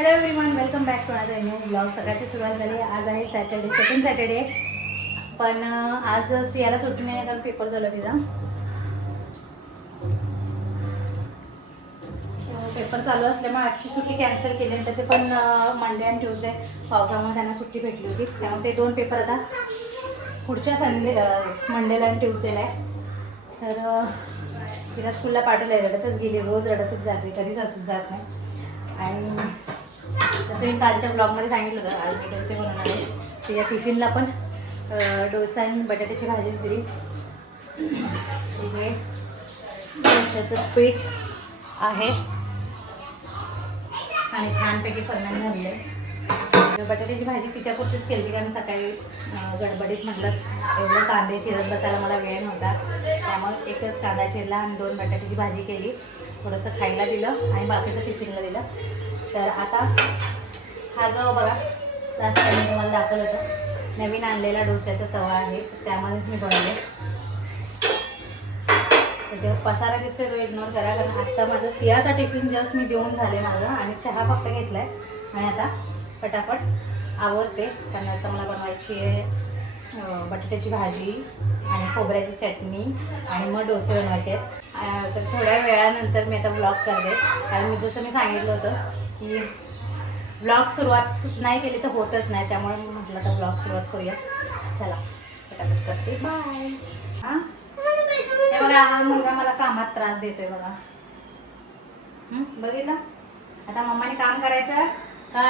Hello everyone, welcome back to another new blog. सकाळची सुरुवात झाली. आज आहे सॅटर्डे, सेकंड सॅटर्डे. पण आज सियाला सुट्टी नाही आहे कारण पेपर झाला तिचा. पेपर चालू असल्यामुळे आजची सुट्टी कॅन्सल केली. आणि तसे पण मंडे आणि ट्यूजडे पावसामुळे त्यांना सुट्टी भेटली होती. त्यामुळे ते दोन पेपर आता पुढच्या मंडेला आणि ट्यूजडेला आहे. तर तिला स्कूलला पाठवलं आहे. रडतच गेली, रोज रडतच जाते, कधीच असंच जात नाही. आणि जसं मी कालच्या ब्लॉगमध्ये सांगितलं होतं, आज मी डोसे बनवणार आहे. तिच्या टिफिनला पण डोसा आणि बटाट्याची भाजीच दिली. तिथे डोश्याचं पीठ आहे आणि छानपैकी फरसाण झालेलं आहे. बटाट्याची भाजी तिच्यापुरतीच केली होती कारण सकाळी गडबडीत म्हटलं एवढं कांदे चिरत बसायला मला वेळ नव्हता. त्यामुळे एकच कांदा चिरला आणि 2 बटाट्याची भाजी केली. थोडंसं खायला दिलं आणि बाकीचं टिफिनला दिलं. तर आता हा जो बघा लास्ट टाइम मी तुम्हाला दाखवलं होतं, नवीन आणलेला डोस्याचा तवा आहे. त्यामध्येच मी बनवले. तर ते पसारा दिसतोय तो इग्नोर करा कारण आत्ता माझं सियाचा टिफिन जस्ट मी देऊन झाले माझं आणि चहा फक्त घेतला आहे. आणि आता पटापट आवरते कारण आता मला बनवायची आहे बटाट्याची भाजी आणि खोबऱ्याची चटणी आणि मग डोसे बनवायचे आहेत. तर थोड्या वेळानंतर मी आता ब्लॉग करते कारण जसं मी सांगितलं होतं की ब्लॉग सुरुवात नाही केली तर होतच नाही. त्यामुळे मी म्हटलं आता ब्लॉग सुरुवात करूया. चला पटापट करते, बाय. हां हे बघा, हा मुलगा मला कामात त्रास देतोय बघा. बघितलं, आता मम्माने काम करायचं का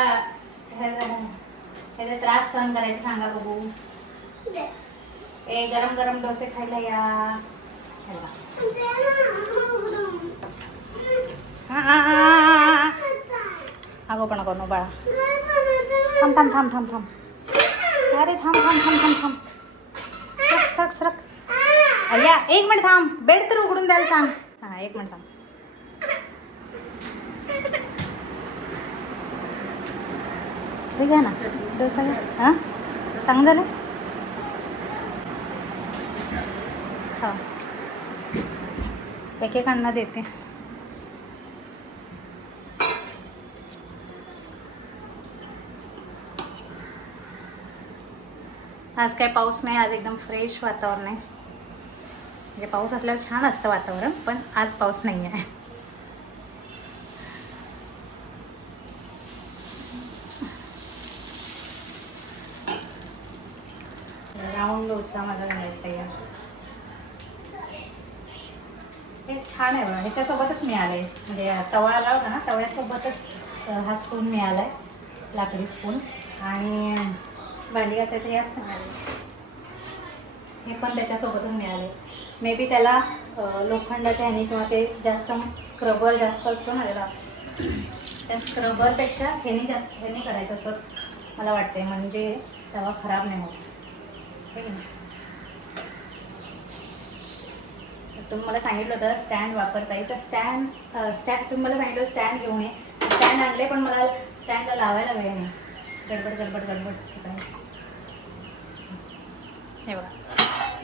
ह्याचा त्रास सहन करायचं सांगा बघू. ए गरम गरम डोसे खायला या. आगोपणा करू बाळा. थांब थांब थांब थांब थांब. अरे थांब थांब थांब थांब थांब. सरक सरक. अय्या 1 मिनिट थांब. बेड तर उघडून द्यायला सांग. हां 1 मिनिट थांब. हे घ्या ना डोसा घ्या. हां चांगलं झालं. हां एकेकांना देते. आज काय पाऊस नाही. आज एकदम फ्रेश वातावरण आहे. म्हणजे पाऊस असल्यावर छान असतं वातावरण, पण आज पाऊस नाही आहे. राऊंड डोसा माझा मिळत तयार. हे छान आहे बघा. ह्याच्यासोबतच मिळालं आहे म्हणजे तवा आला होता ना, तव्यासोबतच हा स्पून मिळाला आहे, लाकडी स्पून. आणि भांडी घासायचं हे असतं मिळाले, हे पण त्याच्यासोबतच मिळाले. मे बी त्याला लोखंडाच्या ह्याने किंवा ते जास्त स्क्रबर जास्त असतो ना त्याला, त्या स्क्रबरपेक्षा ह्याने करायचं असं मला वाटते, म्हणजे तवा खराब नाही होत. तुम्ही मला सांगितलं होतं स्टँड वापरता येईल, तर स्टँड तुम्ही मला सांगितलं स्टँड घेऊन ये. स्टँड आणले पण मला स्टँडला लावायला वेळ नाही. गडबड गडबड गडबड सकाळी. हे बघा,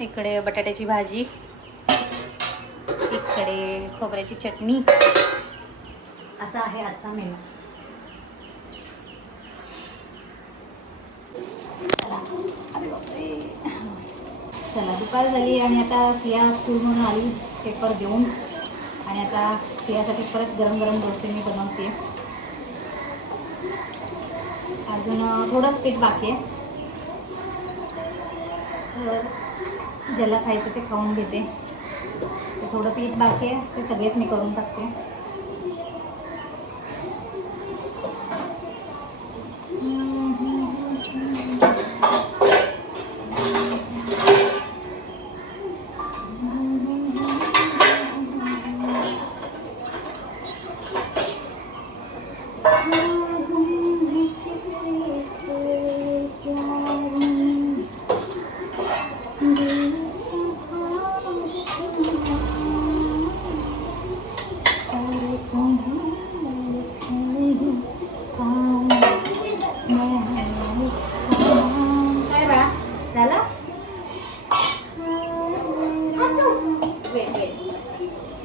इकडे बटाट्याची भाजी, इकडे खोबऱ्याची चटणी. असा आहे आजचा मेनू. चला दुपार झाली आणि आता सिया स्कूलमधून आली पेपर देऊन. आणि आता सियासाठी परत गरम गरम डोसे मी बनवते. अजून थोडंच पीठ बाकी आहे. ज्याला खायचं ते खाऊन घेते. ते थोडं पीठ बाकी आहे, ते सगळेच मी करून टाकते.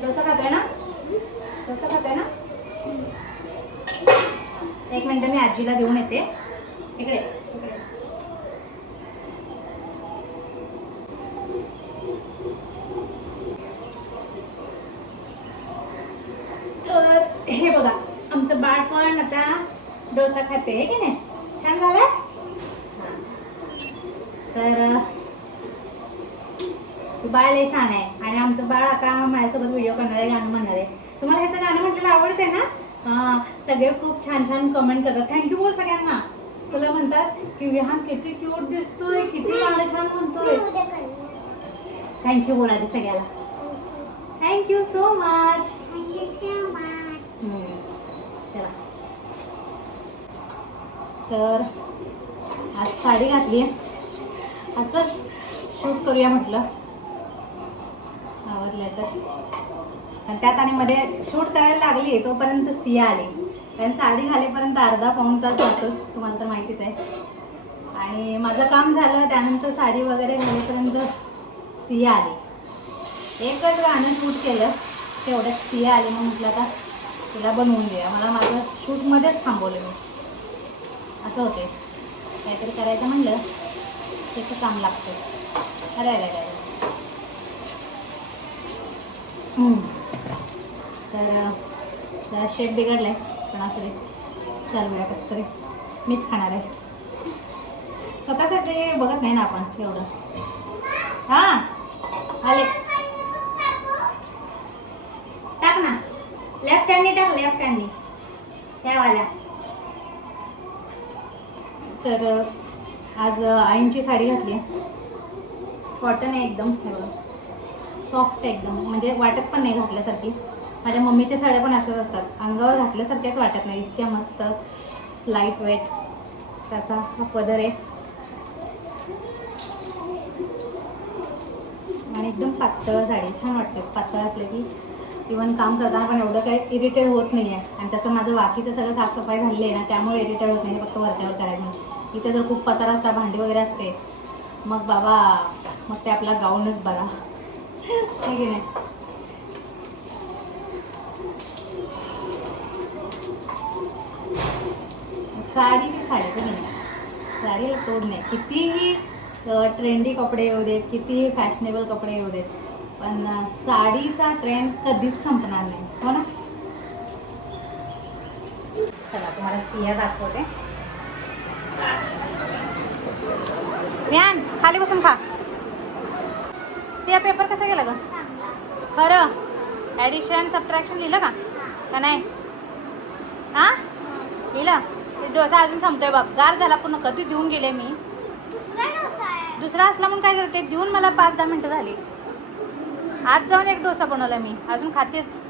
डोसा खातोय ना? एक मिनटं मी आजीला देऊन येते. इकडे तर हे बघा आमचं बाळ पण आता डोसा खाते आहे की नाही. छान झाला. तर बाळ लय छान आहे आणि आमचं बाळ आता माझ्यासोबत व्हिडिओ करणार आहे, गाणं म्हणणार आहे. तुम्हाला ह्याचं गाणं म्हटलेलं आवडते ना. हां, सगळे खूप छान छान कमेंट करतात. थँक्यू बोल सगळ्यांना. तुला म्हणतात की विहान किती क्यूट दिसतोय, किती गाणं छान म्हणतोय. थँक्यू बोल आधी सगळ्याला. Thank you so much. चला तर आज साडी घातली, असंच शूट करूया म्हटलं. आवडलं तर आणि त्यात आणि मध्ये शूट करायला लागली तोपर्यंत सिया आली. कारण साडी घालेपर्यंत अर्धा पाऊण तास जातोच, तुम्हाला तर माहितीच आहे. आणि माझं काम झालं त्यानंतर साडी वगैरे घालेपर्यंत सिया आली. एकच गाणं शूट केलं तेवढ्यात सिया आली. मग म्हटलं आता तिला बनवून द्या. मला माझं शूटमध्येच थांबवलं मी. असं होते, काहीतरी करायचं म्हणलं त्याचं काम लागतं. अरे अरे अरे तर शेप बिघडला आहे पण असं चालूया कसं तरी. मीच खाणार आहे. स्वतःसाठी बघत नाही ना आपण एवढं. हां आले, टाक ना. लेफ्ट हँडनी टाक, लेफ्ट हँडनी त्यावाल्या. तर आज आईंची साडी घातली. कॉटन आहे एकदम, सॉफ्ट एकदम, म्हणजे वाटत पण नाही घातल्यासारखी. माझ्या मम्मीच्या साड्या पण अशाच असतात, अंगावर घातल्यासारख्याच वाटत नाही, इतक्या मस्त लाईट वेट. तसा हा पदर आहे आणि एकदम पातळ साडी. छान वाटते पातळ असले की. इव्हन काम करताना पण एवढं काही इरिटेट होत नाही आहे. आणि तसं माझं बाकीचं सगळं साफसफाई झाली आहे ना, त्यामुळे इरिटेट होत नाही. फक्त वरच्यावर करायचं. इथे जर खूप पसारा असता, भांडी वगैरे असते, मग बाबा मग ते आपला गाऊनच बरा आहे की नाही. साडी ती साडी पण नाही, साडीला तोड नाही. कितीही ट्रेंडी कपडे येऊ देत, कितीही फॅशनेबल कपडे येऊ देत, पण साडीचा ट्रेंड कधीच संपणार नाही, हो ना. चला तुम्हाला सिया दाखवते. ध्यान खाली बसून खा. सिया पेपर कसं गेलं ग खरं. ॲडिशन सबट्रॅक्शन लिहिलं का नाही. हां लिहिलं. डोसा अजून संपतोय बघ. गार झाला पूर्ण. कधी देऊन गेले मी. दुसरा असला म्हणून काय झालं, ते देऊन मला 5-10 मिनटं झाली. आज जाऊन एक डोसा बनवला मी, अजून खातेच.